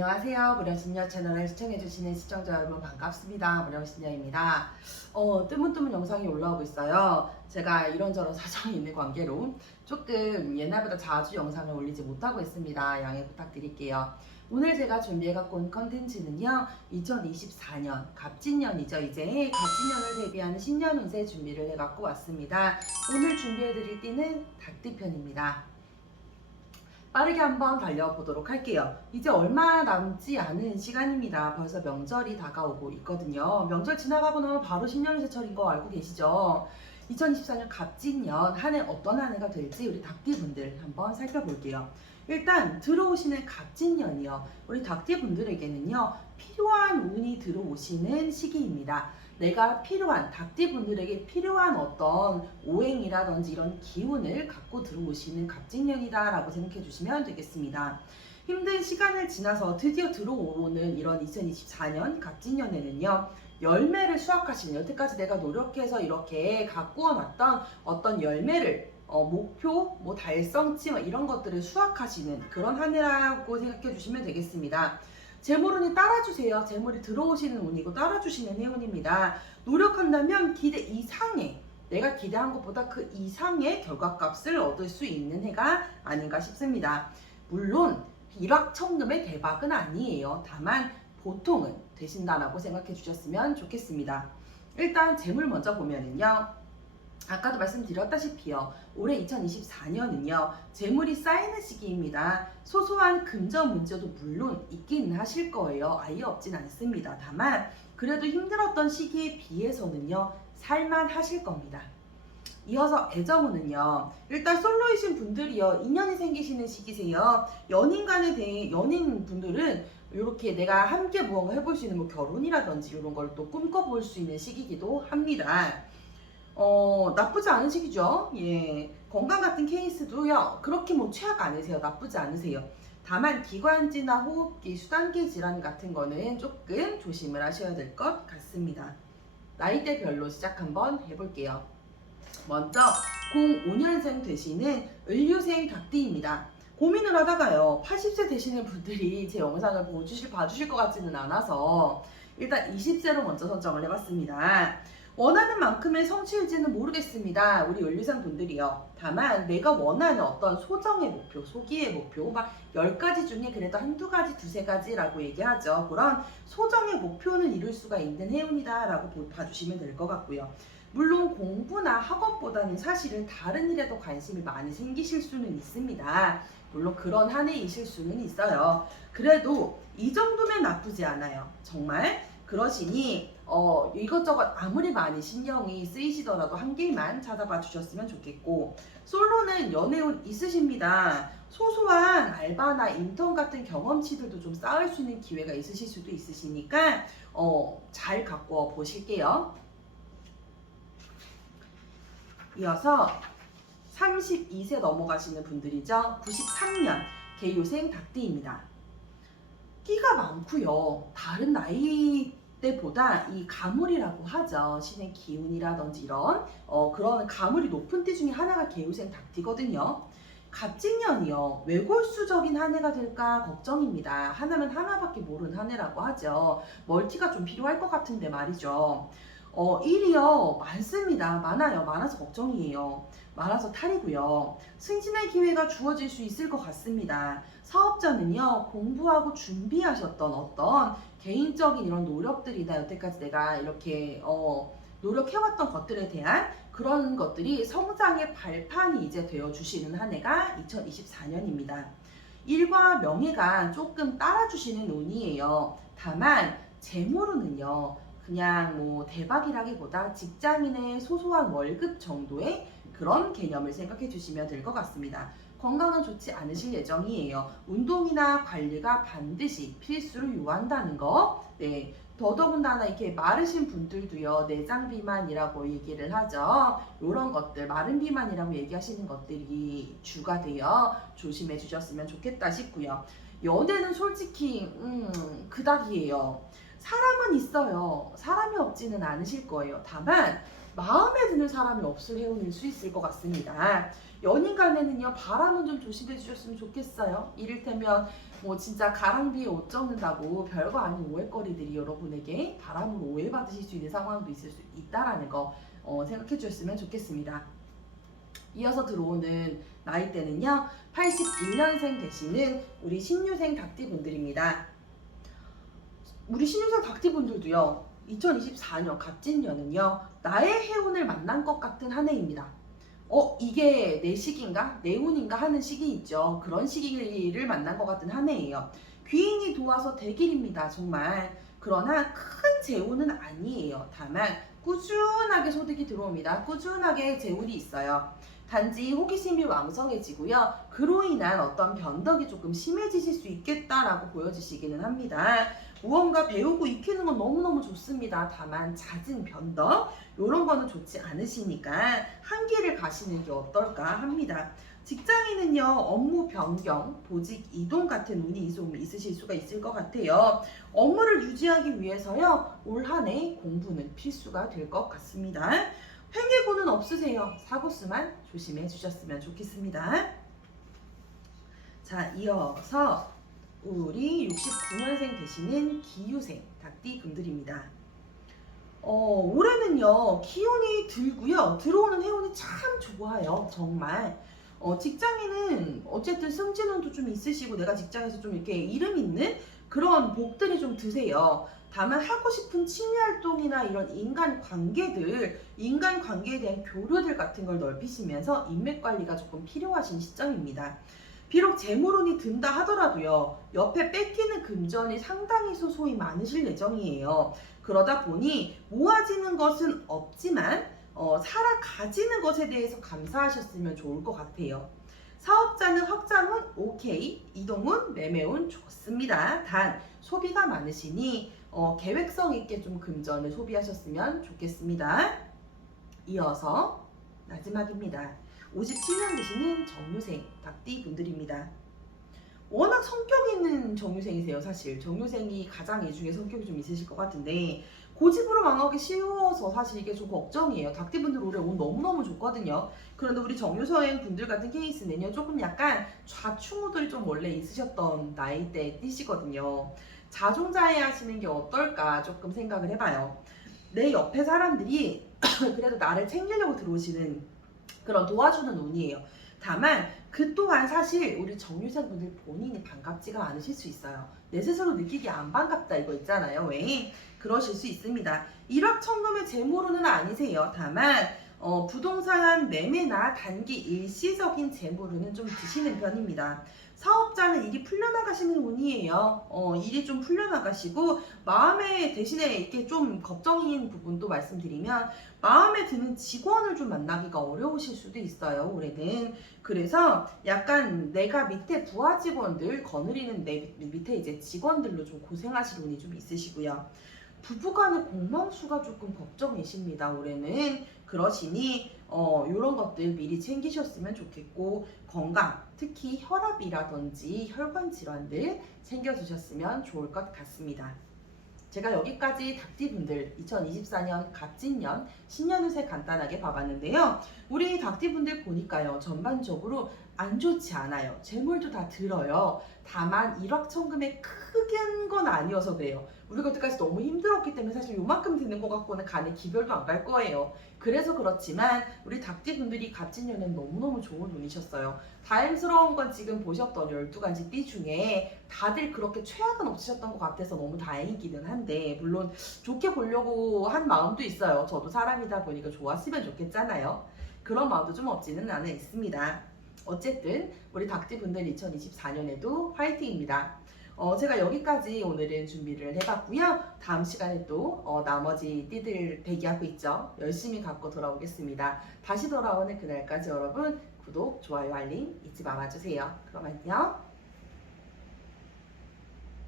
안녕하세요. 무령신녀 채널을 시청해주시는 시청자 여러분 반갑습니다. 무령신녀입니다. 뜨문뜨문 영상이 올라오고 있어요. 제가 이런저런 사정이 있는 관계로 조금 옛날보다 자주 영상을 올리지 못하고 있습니다. 양해 부탁드릴게요. 오늘 제가 준비해갖고 온 컨텐츠는요. 2024년 갑진년이죠. 이제 갑진년을 대비하는 신년 운세 준비를 해갖고 왔습니다. 오늘 준비해드릴 띠는 닭띠편입니다. 빠르게 한번 달려보도록 할게요. 이제 얼마 남지 않은 시간입니다. 벌써 명절이 다가오고 있거든요. 명절 지나가고 나면 바로 신년운세철인 거 알고 계시죠? 2024년 갑진년 한 해 어떤 한 해가 될지 우리 닭띠분들 한번 살펴볼게요. 일단 들어오시는 갑진년이요. 우리 닭띠분들에게는요. 필요한 운이 들어오시는 시기입니다. 내가 필요한 닭띠분들에게 필요한 어떤 오행이라든지 이런 기운을 갖고 들어오시는 갑진년이다 라고 생각해 주시면 되겠습니다. 힘든 시간을 지나서 드디어 들어오는 이런 2024년 갑진년에는요. 열매를 수확하시는, 여태까지 내가 노력해서 이렇게 가꾸어 놨던 어떤 열매를 목표, 달성치 이런 것들을 수확하시는 그런 한 해라고 생각해 주시면 되겠습니다. 재물운이 따라주세요. 재물이 들어오시는 운이고 따라주시는 해운입니다. 노력한다면 기대 이상의, 내가 기대한 것보다 그 이상의 결과값을 얻을 수 있는 해가 아닌가 싶습니다. 물론 일확천금의 대박은 아니에요. 다만 보통은 되신다라고 생각해 주셨으면 좋겠습니다. 일단 재물 먼저 보면은요. 아까도 말씀드렸다시피요. 올해 2024년은요. 재물이 쌓이는 시기입니다. 소소한 금전 문제도 물론 있긴 하실 거예요. 아예 없진 않습니다. 다만 그래도 힘들었던 시기에 비해서는요. 살만하실 겁니다. 이어서 애정운은요. 일단 솔로이신 분들이요. 인연이 생기시는 시기세요. 연인 분들은 이렇게 내가 함께 무언가 해볼 수 있는 결혼이라든지 이런 걸 또 꿈꿔볼 수 있는 시기이기도 합니다. 나쁘지 않은 시기죠. 예. 건강 같은 케이스도요. 그렇게 최악 아니세요. 나쁘지 않으세요. 다만 기관지나 호흡기, 수단기 질환 같은 거는 조금 조심을 하셔야 될 것 같습니다. 나이대별로 시작 한번 해볼게요. 먼저 05년생 되시는 을류생 닭띠입니다. 고민을 하다가요. 80세 되시는 분들이 제 영상을 봐주실 것 같지는 않아서 일단 20세로 먼저 선정을 해봤습니다. 원하는 만큼의 성취일지는 모르겠습니다. 우리 을류생 분들이요. 다만 내가 원하는 어떤 소정의 목표, 소기의 목표, 막 10가지 중에 그래도 한두 가지, 두세 가지라고 얘기하죠. 그런 소정의 목표는 이룰 수가 있는 해운이다 라고 봐주시면 될 것 같고요. 물론 공부나 학업보다는 사실은 다른 일에도 관심이 많이 생기실 수는 있습니다. 물론 그런 한 해이실 수는 있어요. 그래도 이 정도면 나쁘지 않아요. 정말 그러시니 이것저것 아무리 많이 신경이 쓰이시더라도 한 개만 찾아봐 주셨으면 좋겠고, 솔로는 연애운 있으십니다. 소소한 알바나 인턴 같은 경험치들도 좀 쌓을 수 있는 기회가 있으실 수도 있으시니까 잘 갖고 보실게요. 이어서 32세 넘어가시는 분들이죠. 93년 개요생 닭띠입니다. 끼가 많고요. 다른 나이대보다 이 가물이라고 하죠. 신의 기운이라든지 이런 그런 가물이 높은 띠 중에 하나가 개요생 닭띠거든요. 갑진년이요. 외골수적인 한 해가 될까 걱정입니다. 하나면 하나밖에 모르는 한 해라고 하죠. 멀티가 좀 필요할 것 같은데 말이죠. 일이요. 많습니다. 많아서 걱정이에요. 많아서 탈이고요. 승진의 기회가 주어질 수 있을 것 같습니다. 사업자는요. 공부하고 준비하셨던 어떤 개인적인 이런 노력들이나 여태까지 내가 이렇게 노력해왔던 것들에 대한 그런 것들이 성장의 발판이 이제 되어주시는 한 해가 2024년입니다. 일과 명예가 조금 따라주시는 운이에요. 다만 재물운은요. 그냥 대박이라기보다 직장인의 소소한 월급 정도의 그런 개념을 생각해 주시면 될 것 같습니다. 건강은 좋지 않으실 예정이에요. 운동이나 관리가 반드시 필수로 요한다는 거. 네. 더더군다나 이렇게 마르신 분들도요. 내장 비만이라고 얘기를 하죠. 이런 것들, 마른 비만이라고 얘기하시는 것들이 주가 되어 조심해 주셨으면 좋겠다 싶고요. 연애는 솔직히 그닥이에요. 사람은 있어요. 사람이 없지는 않으실 거예요. 다만 마음에 드는 사람이 없을 해운일 수 있을 것 같습니다. 연인 간에는요, 바람은 좀 조심해 주셨으면 좋겠어요. 이를테면 뭐 진짜 가랑비에 옷 젖는다고 별거 아닌 오해거리들이 여러분에게 바람으로 오해받으실 수 있는 상황도 있을 수 있다라는 거 생각해 주셨으면 좋겠습니다. 이어서 들어오는 나이대는요, 81년생 되시는 우리 신유생 닭띠분들입니다. 우리 신유생 닭띠분들도요, 2024년 갑진년은요, 나의 해운을 만난 것 같은 한 해입니다. 이게 내 시기인가? 내 운인가? 하는 시기 있죠. 그런 시기를 만난 것 같은 한 해예요. 귀인이 도와서 대길입니다. 정말. 그러나 큰 재운은 아니에요. 다만 꾸준하게 소득이 들어옵니다. 꾸준하게 재운이 있어요. 단지 호기심이 왕성해지고요. 그로 인한 어떤 변덕이 조금 심해지실 수 있겠다라고 보여지시기는 합니다. 무언가 배우고 익히는 건 너무너무 좋습니다. 다만 잦은 변덕 이런 거는 좋지 않으시니까 한계를 가시는 게 어떨까 합니다. 직장인은요, 업무 변경, 보직 이동 같은 운이 좀 있으실 수가 있을 것 같아요. 업무를 유지하기 위해서요, 올 한 해 공부는 필수가 될 것 같습니다. 횡예고는 없으세요. 사고수만 조심해 주셨으면 좋겠습니다. 자, 이어서 우리 69년생 되시는 기유생 닭띠 분들입니다. 올해는요, 기운이 들고요, 들어오는 해운이 참 좋아요. 정말. 직장인은 어쨌든 승진운도 좀 있으시고 내가 직장에서 좀 이렇게 이름 있는 그런 복들이 좀 드세요. 다만 하고 싶은 취미활동이나 이런 인간관계에 대한 교류들 같은 걸 넓히시면서 인맥관리가 조금 필요하신 시점입니다. 비록 재물운이 든다 하더라도요, 옆에 뺏기는 금전이 상당히 소소히 많으실 예정이에요. 그러다 보니 모아지는 것은 없지만 살아가지는 것에 대해서 감사하셨으면 좋을 것 같아요. 사업자는 확장운 오케이, 이동운, 매매운 좋습니다. 단 소비가 많으시니 계획성 있게 좀 금전을 소비하셨으면 좋겠습니다. 이어서 마지막입니다. 57년 되시는 정유생 닭띠 분들입니다. 워낙 성격 있는 정유생이세요. 사실 정유생이 가장 이 중에 성격이 좀 있으실 것 같은데 고집으로 망하기 쉬워서 사실 이게 좀 걱정이에요. 닭띠분들 올해 운 너무너무 좋거든요. 그런데 우리 정유생 분들 같은 케이스는요, 조금 약간 좌충우돌이 좀 원래 있으셨던 나이대 띠시거든요. 자중자애 하시는 게 어떨까 조금 생각을 해봐요. 내 옆에 사람들이 그래도 나를 챙기려고 들어오시는 그런 도와주는 운이에요. 다만 그 또한 사실 우리 정유생 분들 본인이 반갑지가 않으실 수 있어요. 내 스스로 느끼기 안 반갑다 이거 있잖아요. 왜? 그러실 수 있습니다. 일확천금의 재물운은 아니세요. 다만 부동산 매매나 단기 일시적인 재물운은 좀 드시는 편입니다. 사업자는 일이 풀려나가시는 운이에요. 일이 좀 풀려나가시고 마음에 대신에 이렇게 좀 걱정인 부분도 말씀드리면 마음에 드는 직원을 좀 만나기가 어려우실 수도 있어요. 올해는. 그래서 약간 내가 밑에 부하 직원들 거느리는 내 밑에 이제 직원들로 좀 고생하실 운이 좀 있으시고요. 부부간의 공망수가 조금 걱정이십니다. 올해는. 그러시니 이런 것들 미리 챙기셨으면 좋겠고 건강, 특히 혈압이라든지 혈관 질환들 챙겨주셨으면 좋을 것 같습니다. 제가 여기까지 닭띠분들 2024년 갑진년 신년운세 간단하게 봐봤는데요. 우리 닭띠분들 보니까요, 전반적으로 안 좋지 않아요. 재물도 다 들어요. 다만 일확천금의 크긴 건 아니어서 그래요. 우리가 그때까지 너무 힘들었기 때문에 사실 요만큼 드는 것 갖고는 간에 기별도 안 갈 거예요. 그래서 그렇지만 우리 닭띠분들이 갑진년엔 너무너무 좋은 운이셨어요. 다행스러운 건 지금 보셨던 12가지 띠 중에 다들 그렇게 최악은 없으셨던 것 같아서 너무 다행이기는 한데, 물론 좋게 보려고 한 마음도 있어요. 저도 사람이다 보니까 좋았으면 좋겠잖아요. 그런 마음도 좀 없지는 않아 있습니다. 어쨌든 우리 닭띠분들 2024년에도 화이팅입니다. 제가 여기까지 오늘은 준비를 해봤고요. 다음 시간에 또 나머지 띠들 대기하고 있죠. 열심히 갖고 돌아오겠습니다. 다시 돌아오는 그날까지 여러분 구독, 좋아요, 알림 잊지 말아주세요. 그럼 안녕.